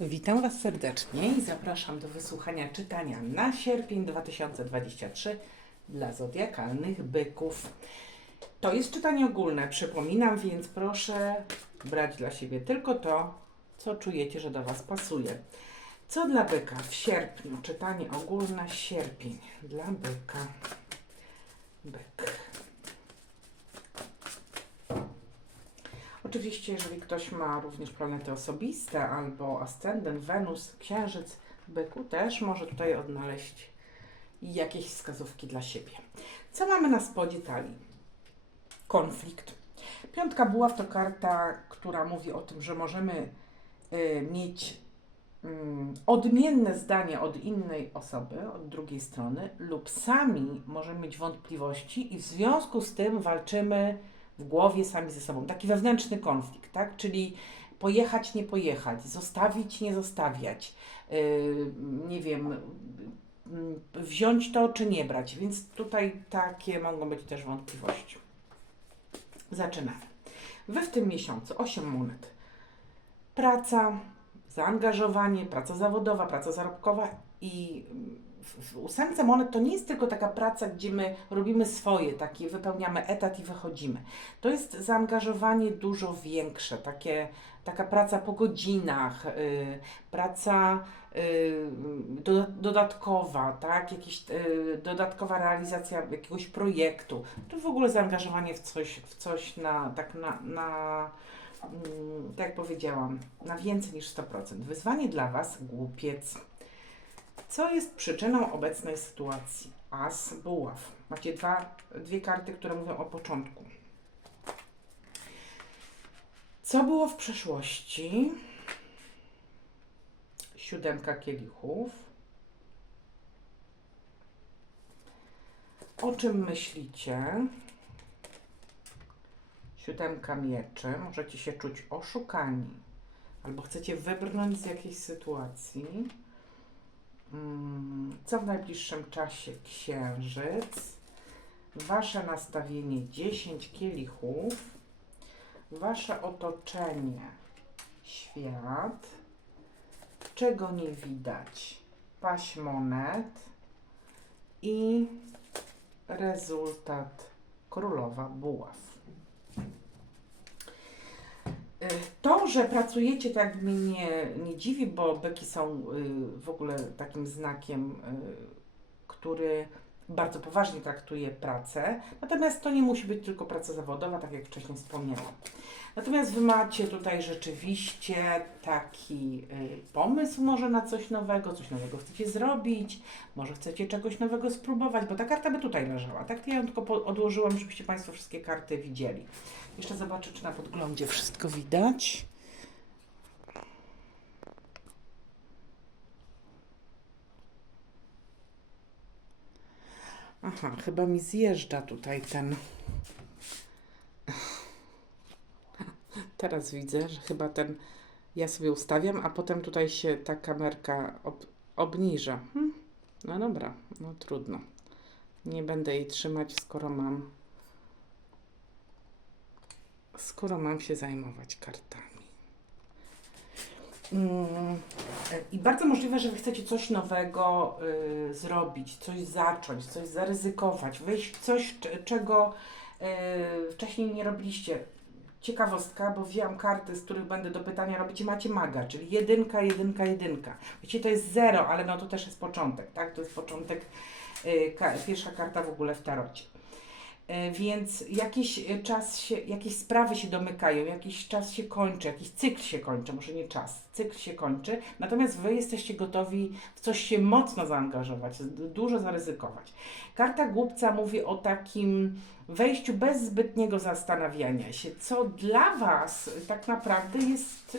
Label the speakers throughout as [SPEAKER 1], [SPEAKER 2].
[SPEAKER 1] Witam Was serdecznie i zapraszam do wysłuchania czytania na sierpień 2023 dla zodiakalnych byków. To jest czytanie ogólne, przypominam, więc proszę brać dla siebie tylko to, co czujecie, że do Was pasuje. Co dla byka w sierpniu? Czytanie ogólne sierpień dla byka. Byk. Oczywiście, jeżeli ktoś ma również planety osobiste albo ascendent, Wenus, Księżyc, Byku, też może tutaj odnaleźć jakieś wskazówki dla siebie. Co mamy na spodzie talii? Konflikt. Piątka buław to karta, która mówi o tym, że możemy y, mieć mm, odmienne zdanie od innej osoby, od drugiej strony, lub sami możemy mieć wątpliwości i w związku z tym walczymy w głowie sami ze sobą. Taki wewnętrzny konflikt, tak? Czyli pojechać, nie pojechać, zostawić, nie zostawiać, yy, nie wiem, yy, wziąć to czy nie brać. Więc tutaj takie mogą być też wątpliwości. Zaczynamy. Wy w tym miesiącu 8 monet. Praca, zaangażowanie, praca zawodowa, praca zarobkowa i w, ósemce monet to nie jest tylko taka praca, gdzie my robimy swoje, takie wypełniamy etat i wychodzimy. To jest zaangażowanie dużo większe, takie, taka praca po godzinach, y, praca y, do, dodatkowa, tak? Jakiś, y, dodatkowa realizacja jakiegoś projektu. To w ogóle zaangażowanie w coś, w coś na, tak na, na mm, tak jak powiedziałam, na więcej niż 100%. Wyzwanie dla Was, głupiec. Co jest przyczyną obecnej sytuacji? As buław. Macie dwa, dwie karty, które mówią o początku. Co było w przeszłości? Siódemka kielichów. O czym myślicie? Siódemka mieczy. Możecie się czuć oszukani. Albo chcecie wybrnąć z jakiejś sytuacji. Mm, Co w najbliższym czasie księżyc? Wasze nastawienie 10 kielichów. Wasze otoczenie świat. Czego nie widać? Paść monet. I rezultat królowa buław. To, że pracujecie, tak mnie nie, nie dziwi, bo byki są y, w ogóle takim znakiem, y, który bardzo poważnie traktuje pracę. Natomiast to nie musi być tylko praca zawodowa, tak jak wcześniej wspomniałam. Natomiast Wy macie tutaj rzeczywiście taki y, pomysł może na coś nowego, coś nowego chcecie zrobić, może chcecie czegoś nowego spróbować, bo ta karta by tutaj leżała. Tak ja ją tylko odłożyłam, żebyście Państwo wszystkie karty widzieli. Jeszcze zobaczę, czy na podglądzie wszystko widać. Aha, chyba mi zjeżdża tutaj ten. Teraz widzę, że chyba ten ja sobie ustawiam, a potem tutaj się ta kamerka ob, obniża. Hm? No dobra, no trudno. Nie będę jej trzymać, skoro mam skoro mam się zajmować kartami. Mm, I bardzo możliwe, że Wy chcecie coś nowego y, zrobić, coś zacząć, coś zaryzykować, wejść w coś, czego y, wcześniej nie robiliście. Ciekawostka, bo wzięłam karty, z których będę do pytania robić macie maga, czyli jedynka, jedynka, jedynka. Wiecie, to jest zero, ale no to też jest początek, tak? To jest początek, y, ka- pierwsza karta w ogóle w tarocie. E, Więc jakiś czas się, jakieś sprawy się domykają, jakiś czas się kończy, jakiś cykl się kończy, może nie czas, cykl się kończy, natomiast Wy jesteście gotowi w coś się mocno zaangażować, dużo zaryzykować. Karta głupca mówi o takim wejściu bez zbytniego zastanawiania się, co dla Was tak naprawdę jest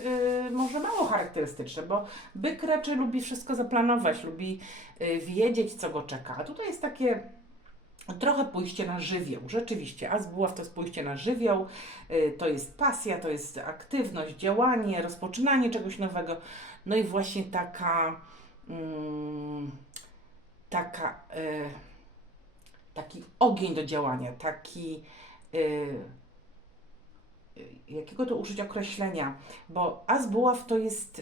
[SPEAKER 1] y, może mało charakterystyczne, bo byk raczej lubi wszystko zaplanować, lubi y, wiedzieć, co go czeka, a tutaj jest takie trochę pójście na żywioł. Rzeczywiście, a z buław to jest pójście na żywioł, y, to jest pasja, to jest aktywność, działanie, rozpoczynanie czegoś nowego. No i właśnie taka, mm, taka, y, taki ogień do działania, taki, y, jakiego to użyć określenia, bo as buław to jest,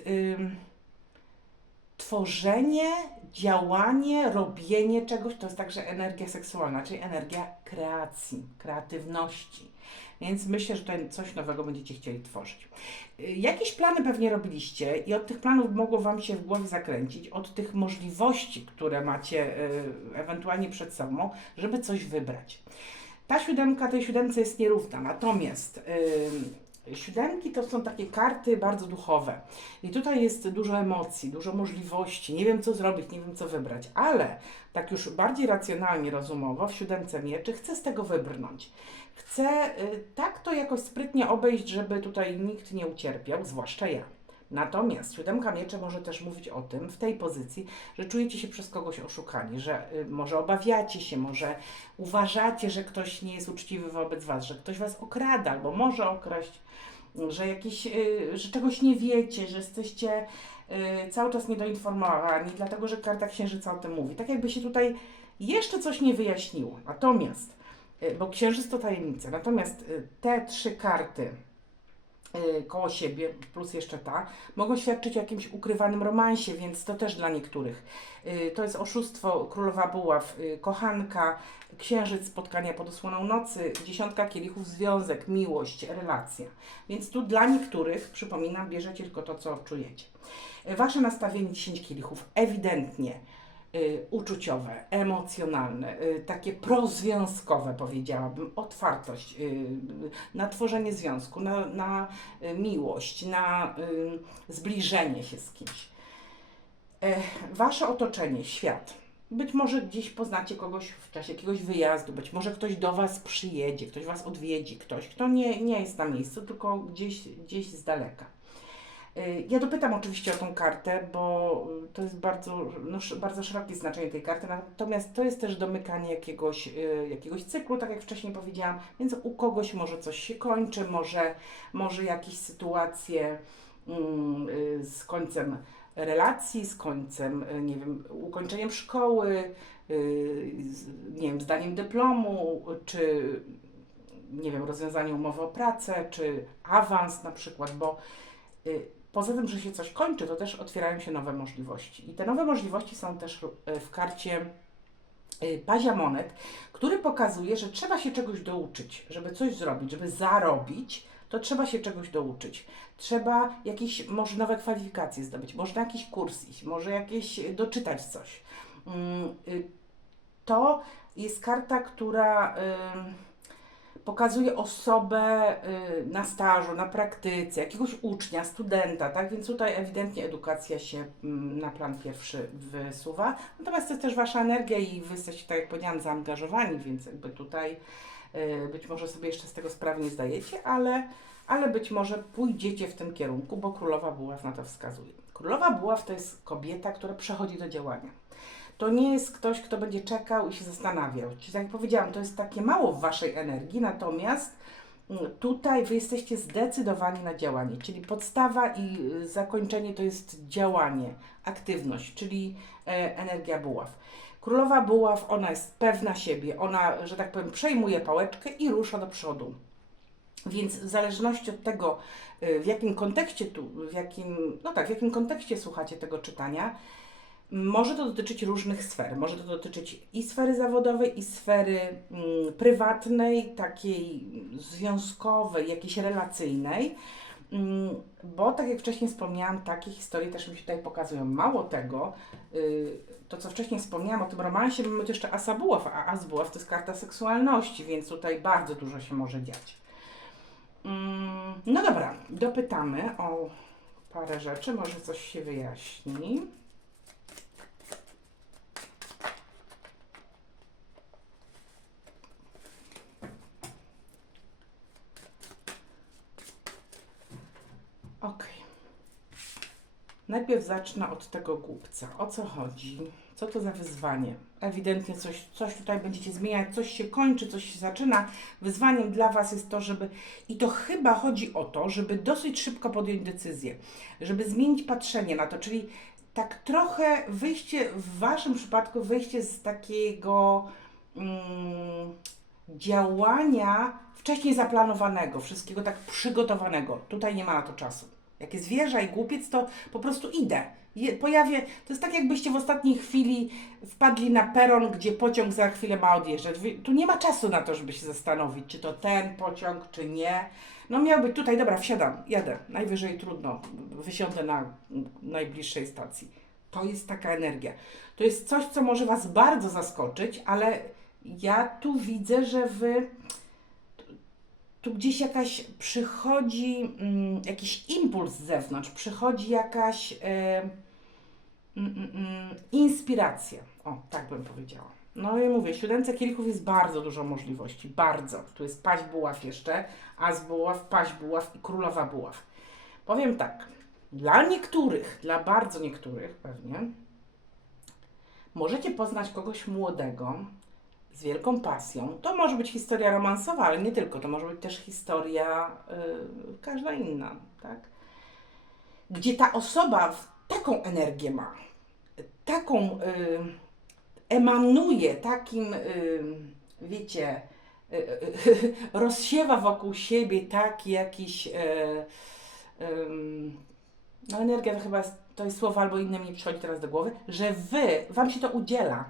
[SPEAKER 1] tworzenie, działanie, robienie czegoś to jest także energia seksualna, czyli energia kreacji, kreatywności. Więc myślę, że tutaj coś nowego będziecie chcieli tworzyć. Y, Jakieś plany pewnie robiliście i od tych planów mogło Wam się w głowie zakręcić, od tych możliwości, które macie y, ewentualnie przed sobą, żeby coś wybrać. Ta siódemka tej siódemce jest nierówna, natomiast y, siódemki to są takie karty bardzo duchowe. I tutaj jest dużo emocji, dużo możliwości. Nie wiem, co zrobić, nie wiem, co wybrać, ale tak już bardziej racjonalnie, rozumowo, w siódemce mieczy chcę z tego wybrnąć. Chcę y, tak to jakoś sprytnie obejść, żeby tutaj nikt nie ucierpiał, zwłaszcza ja. Natomiast siódemka mieczy może też mówić o tym w tej pozycji, że czujecie się przez kogoś oszukani, że y, może obawiacie się, może uważacie, że ktoś nie jest uczciwy wobec Was, że ktoś Was okrada albo może okraść, że, jakieś, y, że czegoś nie wiecie, że jesteście y, cały czas niedoinformowani, dlatego że karta księżyca o tym mówi. Tak jakby się tutaj jeszcze coś nie wyjaśniło. Natomiast, bo księżyc to tajemnica, natomiast te trzy karty koło siebie, plus jeszcze ta, mogą świadczyć o jakimś ukrywanym romansie, więc to też dla niektórych. Y, To jest oszustwo, królowa buław, y, kochanka, księżyc, spotkania pod osłoną nocy, dziesiątka kielichów, związek, miłość, relacja. Więc tu dla niektórych, przypominam, bierzecie tylko to, co czujecie. Wasze nastawienie 10 kielichów ewidentnie uczuciowe, emocjonalne, y, takie prozwiązkowe powiedziałabym, otwartość y, na tworzenie związku, na, na y, miłość, na y, zbliżenie się z kimś. E, Wasze otoczenie, świat. Być może gdzieś poznacie kogoś w czasie jakiegoś wyjazdu, być może ktoś do Was przyjedzie, ktoś Was odwiedzi, ktoś, kto nie, nie jest na miejscu, tylko gdzieś, gdzieś z daleka. Y, Ja dopytam oczywiście o tą kartę, bo to jest bardzo, no, bardzo szerokie znaczenie tej karty, natomiast to jest też domykanie jakiegoś, y, jakiegoś cyklu, tak jak wcześniej powiedziałam, więc u kogoś może coś się kończy, może, może jakieś sytuacje mm, y, z końcem relacji, z końcem, y, nie wiem, ukończeniem szkoły, y, nie wiem, zdaniem dyplomu, czy nie wiem, rozwiązanie umowy o pracę, czy awans na przykład, bo y, poza tym, że się coś kończy, to też otwierają się nowe możliwości. I te nowe możliwości są też y, w karcie y, Pazia Monet, który pokazuje, że trzeba się czegoś douczyć, żeby coś zrobić, żeby zarobić, to trzeba się czegoś douczyć. Trzeba jakieś, może nowe kwalifikacje zdobyć, może jakiś kurs iść, może jakieś y, doczytać coś. Mm, y, To jest karta, która pokazuje osobę y, na stażu, na praktyce, jakiegoś ucznia, studenta, tak? Więc tutaj ewidentnie edukacja się mm, na plan pierwszy wysuwa. Natomiast to jest też Wasza energia i Wy jesteście, tak jak powiedziałam, zaangażowani, więc jakby tutaj y, być może sobie jeszcze z tego sprawy nie zdajecie, ale, ale być może pójdziecie w tym kierunku, bo Królowa Buław na to wskazuje. Królowa Buław to jest kobieta, która przechodzi do działania. To nie jest ktoś, kto będzie czekał i się zastanawiał. Czyli tak jak powiedziałam, to jest takie mało w Waszej energii, natomiast mm, tutaj Wy jesteście zdecydowani na działanie, czyli podstawa i y, zakończenie to jest działanie, aktywność, czyli e, energia buław. Królowa buław, ona jest pewna siebie, ona, że tak powiem, przejmuje pałeczkę i rusza do przodu. Więc w zależności od tego, y, w jakim kontekście tu, w jakim, no tak, w jakim kontekście słuchacie tego czytania, może to dotyczyć różnych sfer. Może to dotyczyć i sfery zawodowej, i sfery mm, prywatnej, takiej związkowej, jakiejś relacyjnej. Mm, Bo tak jak wcześniej wspomniałam, takie historie też mi się tutaj pokazują. Mało tego, y, to co wcześniej wspomniałam o tym romansie, mamy tu jeszcze Asa Buław, a As Buław to jest karta seksualności, więc tutaj bardzo dużo się może dziać. Mm, No dobra, dopytamy o parę rzeczy, może coś się wyjaśni. Okej. Najpierw zacznę od tego głupca. O co chodzi? Co to za wyzwanie? Ewidentnie coś, coś tutaj będziecie zmieniać, coś się kończy, coś się zaczyna. Wyzwaniem dla Was jest to, żeby, i to chyba chodzi o to, żeby dosyć szybko podjąć decyzję, żeby zmienić patrzenie na to, czyli tak trochę wyjście, w Waszym przypadku wyjście z takiego mm, działania wcześniej zaplanowanego, wszystkiego tak przygotowanego. Tutaj nie ma na to czasu. Jak jest wieża i głupiec, to po prostu idę. Je, pojawię, to jest tak jakbyście w ostatniej chwili wpadli na peron, gdzie pociąg za chwilę ma odjeżdżać. Tu nie ma czasu na to, żeby się zastanowić, czy to ten pociąg, czy nie. No miał być tutaj, dobra, wsiadam, jadę. Najwyżej trudno, wysiądę na najbliższej stacji. To jest taka energia. To jest coś, co może Was bardzo zaskoczyć, ale ja tu widzę, że Wy tu gdzieś jakaś przychodzi mm, jakiś impuls z zewnątrz, przychodzi jakaś e, mm, mm, inspiracja. O, tak bym powiedziała. No i mówię, siódemce kielichów jest bardzo dużo możliwości, bardzo. Tu jest paść buław jeszcze, as buław, paść buław i królowa buław. Powiem tak, dla niektórych, dla bardzo niektórych pewnie, możecie poznać kogoś młodego, z wielką pasją. To może być historia romansowa, ale nie tylko. To może być też historia y, każda inna, tak? Gdzie ta osoba taką energię ma, taką y, emanuje, takim, y, wiecie, y, rozsiewa wokół siebie taki jakiś. Y, ym, no energia to chyba jest, to jest słowo albo inne mi przychodzi teraz do głowy, że wy, wam się to udziela.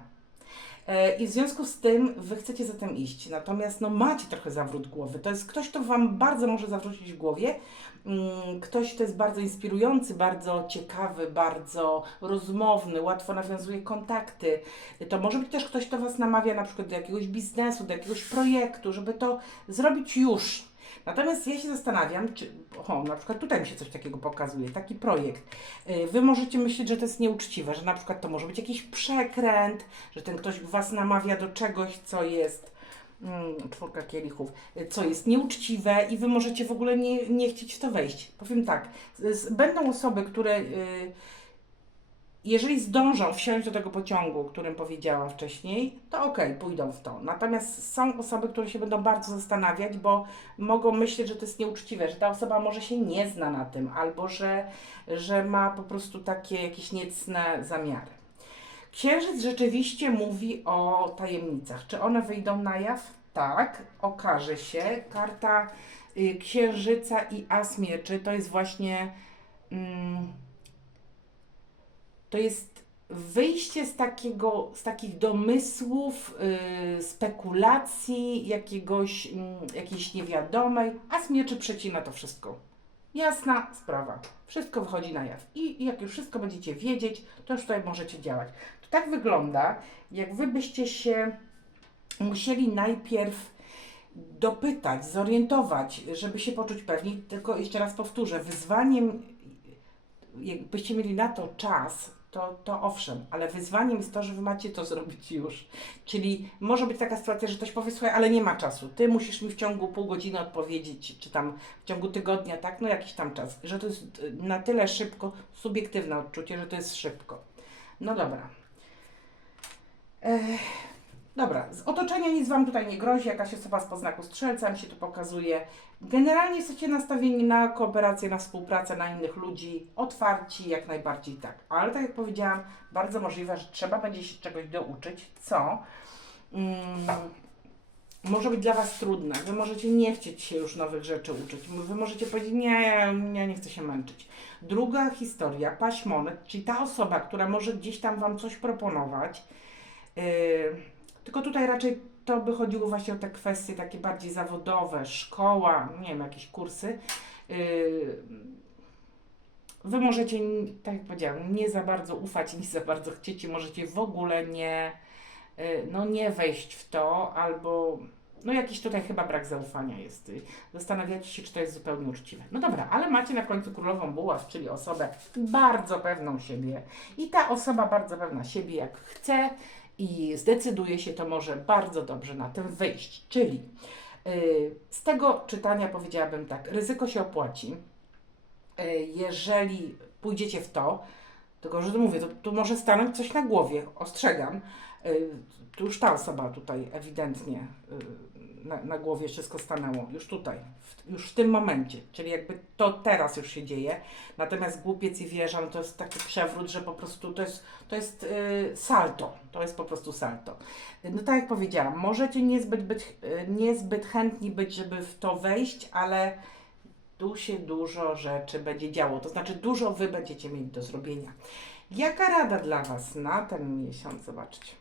[SPEAKER 1] E, I w związku z tym wy chcecie za tym iść. Natomiast no, macie trochę zawrót głowy. To jest ktoś, kto wam bardzo może zawrócić w głowie. Mm, Ktoś, kto jest bardzo inspirujący, bardzo ciekawy, bardzo rozmowny, łatwo nawiązuje kontakty. To może być też ktoś, kto was namawia na przykład do jakiegoś biznesu, do jakiegoś projektu, żeby to zrobić już. Natomiast ja się zastanawiam, czy, o, na przykład tutaj mi się coś takiego pokazuje, taki projekt. Y, Wy możecie myśleć, że to jest nieuczciwe, że na przykład to może być jakiś przekręt, że ten ktoś Was namawia do czegoś, co jest mm, czwórka kielichów, y, co jest nieuczciwe i Wy możecie w ogóle nie, nie chcieć w to wejść. Powiem tak, będą osoby, które y, jeżeli zdążą wsiąść do tego pociągu, którym powiedziałam wcześniej, to okej, pójdą w to. Natomiast są osoby, które się będą bardzo zastanawiać, bo mogą myśleć, że to jest nieuczciwe, że ta osoba może się nie zna na tym, albo że, że ma po prostu takie jakieś niecne zamiary. Księżyc rzeczywiście mówi o tajemnicach. Czy one wyjdą na jaw? Tak, okaże się. Karta y, Księżyca i As Mieczy to jest właśnie. Mm, to jest wyjście z, takiego, z takich domysłów, yy, spekulacji, jakiegoś, mm, jakiejś niewiadomej, a smieczy przecina to wszystko. Jasna sprawa. Wszystko wychodzi na jaw. I jak już wszystko będziecie wiedzieć, to już tutaj możecie działać. To tak wygląda, jak wy byście się musieli najpierw dopytać, zorientować, żeby się poczuć pewni. Tylko jeszcze raz powtórzę, wyzwaniem jakbyście mieli na to czas, to, to owszem, ale wyzwaniem jest to, że wy macie to zrobić już. Czyli może być taka sytuacja, że ktoś powie, słuchaj, ale nie ma czasu. Ty musisz mi w ciągu pół godziny odpowiedzieć, czy tam w ciągu tygodnia, tak, no jakiś tam czas. Że to jest y, na tyle szybko, subiektywne odczucie, że to jest szybko. No dobra. Ech, dobra, z otoczenia nic Wam tutaj nie grozi, jakaś osoba z poznaku strzelca mi się tu pokazuje. Generalnie jesteście nastawieni na kooperację, na współpracę, na innych ludzi, otwarci, jak najbardziej tak. Ale tak jak powiedziałam, bardzo możliwe, że trzeba będzie się czegoś douczyć, co mm, może być dla Was trudne. Wy możecie nie chcieć się już nowych rzeczy uczyć. Wy możecie powiedzieć, nie, ja, ja nie chcę się męczyć. Druga historia, paść monet, czyli ta osoba, która może gdzieś tam Wam coś proponować, yy, tylko tutaj raczej to by chodziło właśnie o te kwestie takie bardziej zawodowe, szkoła, nie wiem, jakieś kursy. Yy, Wy możecie, tak jak powiedziałam, nie za bardzo ufać, nie za bardzo chcieć i możecie w ogóle nie, yy, no nie wejść w to, albo no jakiś tutaj chyba brak zaufania jest. Zastanawiacie się, czy to jest zupełnie uczciwe. No dobra, ale macie na końcu królową buław, czyli osobę bardzo pewną siebie. I ta osoba bardzo pewna siebie, jak chce i zdecyduje się, to może bardzo dobrze na tym wyjść. Czyli yy, z tego czytania powiedziałabym tak, ryzyko się opłaci. Yy, jeżeli pójdziecie w to, tylko że to mówię, to, to może stanąć coś na głowie, ostrzegam. Yy, tu już ta osoba tutaj ewidentnie na, na głowie wszystko stanęło, już tutaj, w, już w tym momencie, czyli jakby to teraz już się dzieje. Natomiast głupiec i wieża, no to jest taki przewrót, że po prostu to jest, to jest yy, salto, to jest po prostu salto. No tak jak powiedziałam, możecie niezbyt, być, yy, niezbyt chętni być, żeby w to wejść, ale Tu się dużo rzeczy będzie działo, to znaczy dużo Wy będziecie mieli do zrobienia. Jaka rada dla Was na ten miesiąc? Zobaczcie.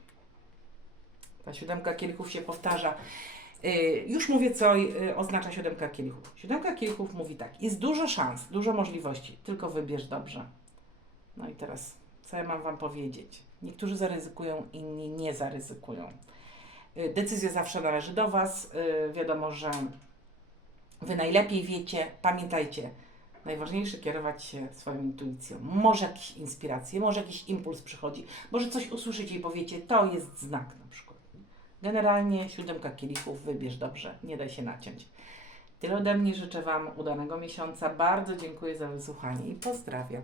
[SPEAKER 1] Ta siódemka kielichów się powtarza. Y, Już mówię, co y, oznacza siódemka kielichów. Siódemka kielichów mówi tak: jest dużo szans, dużo możliwości, tylko wybierz dobrze. No i teraz, co ja mam Wam powiedzieć? Niektórzy zaryzykują, inni nie zaryzykują. Y, Decyzja zawsze należy do Was. Wiadomo, że Wy najlepiej wiecie. Pamiętajcie, najważniejsze kierować się swoją intuicją. Może jakieś inspiracje, może jakiś impuls przychodzi, może coś usłyszycie i powiecie, to jest znak na przykład. Generalnie siódemka kielichów, wybierz dobrze, nie daj się naciąć. Tyle ode mnie, życzę Wam udanego miesiąca. Bardzo dziękuję za wysłuchanie i pozdrawiam.